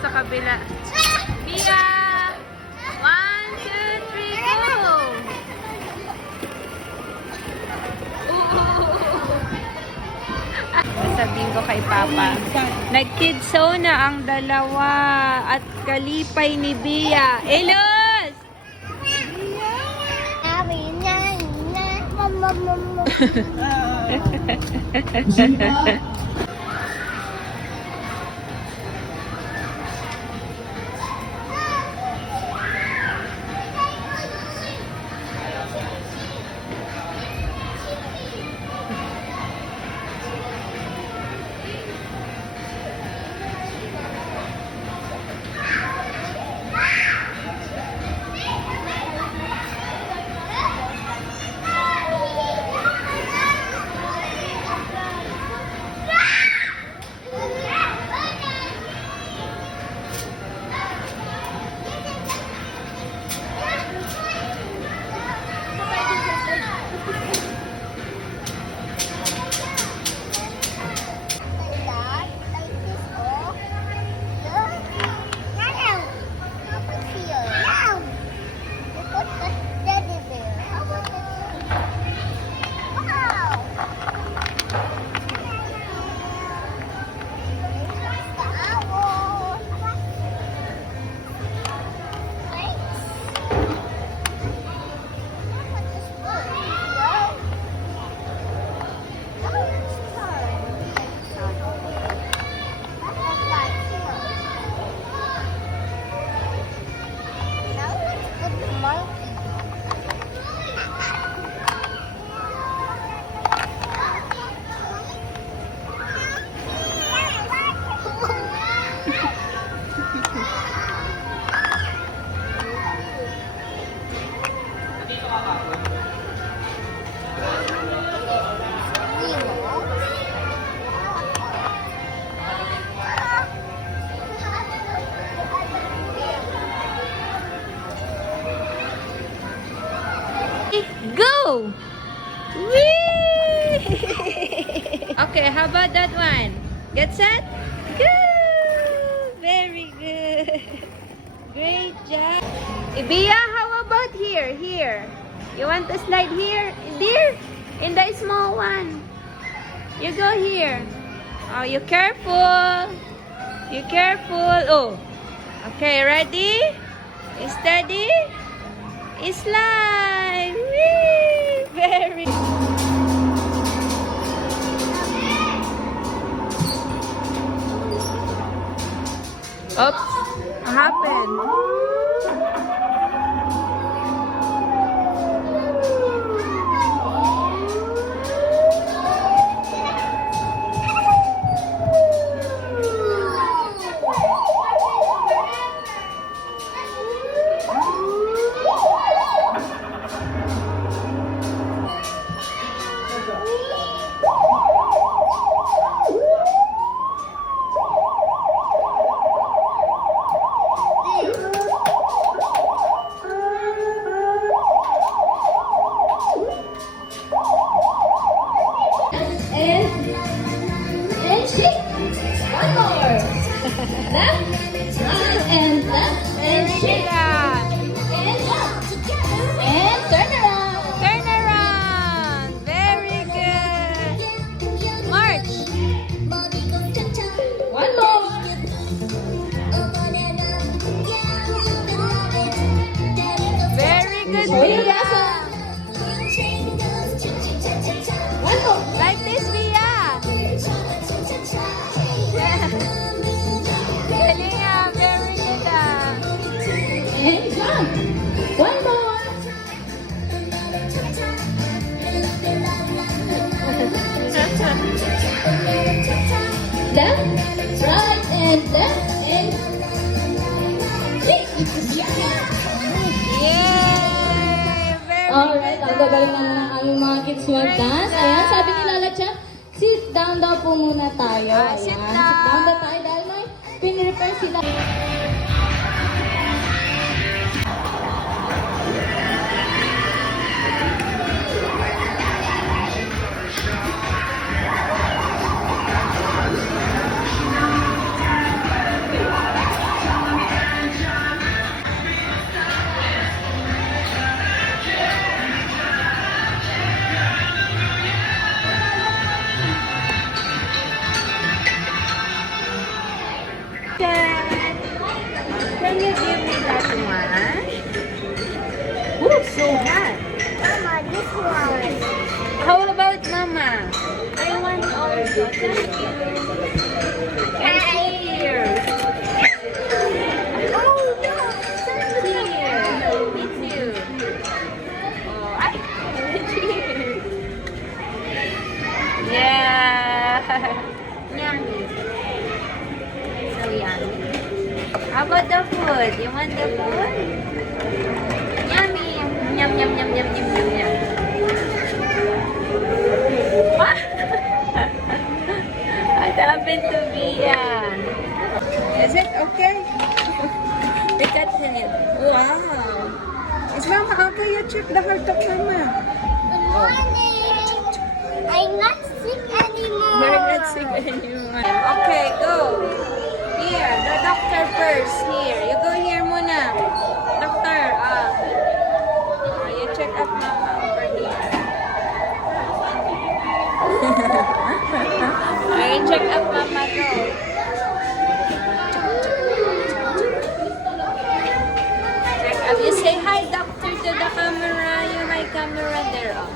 Sa kabila. Mia! 1, 2, 3, go! Sabihin ko kay Papa, nag-kidso na ang dalawa at kalipay ni Bia. Elos! Go! Whee! Okay, how about that one? Get set? Go! Very good. Great job. Ibia, how about here? Here. You want to slide here? There? In the small one. You go here. Oh, you careful. You careful. Oh. Okay, ready? Steady? Slide. Whee! Very good. Oops. What happened? Like this, Via. Galing ah, very good ah. And jump. One more. Left, right, and left, and Yay! Very all right. good. galing naman ang aming mga kids mag-dance. Ayan, sabi ni Lola Cha, sit down daw po muna tayo. Ah, sit Ayan, down. sit down daw tayo dahil may pinrepair sila. Can you give me that one? Ooh, so hot. Mama, this one. How about Mama? I want also. Thank you. And here. Oh, no. Here. Me too. Oh, I cheers. Yeah. Yummy. So yummy. How about the food? You want the food? Yummy. Yum, yum, yum, yum, yum, yum, yum. What happened to Bia? Is it okay? Look at him. Wow. Is Mama okay? You check the heart of Mama. Good morning. I'm not sick anymore. We're not sick anymore. Okay, go. Here, the doctor first. Here. You go here muna. Doctor, you check up Mama over here. You check up Mama, go. Check up. You say hi, doctor, to the camera. You my camera there. Oh.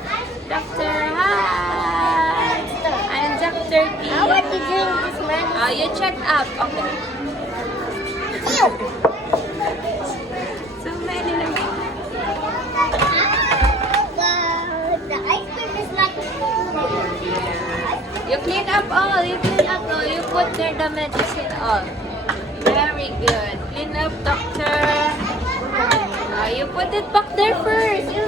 Doctor, hi. I'm Dr. P. I want to do this man. Oh, you check up. Okay. Ew. So many naman. The ice cream is not You clean up all. You clean up all. You put there the medicine all. Very good. Clean up, doctor. Oh, you put it back there first. You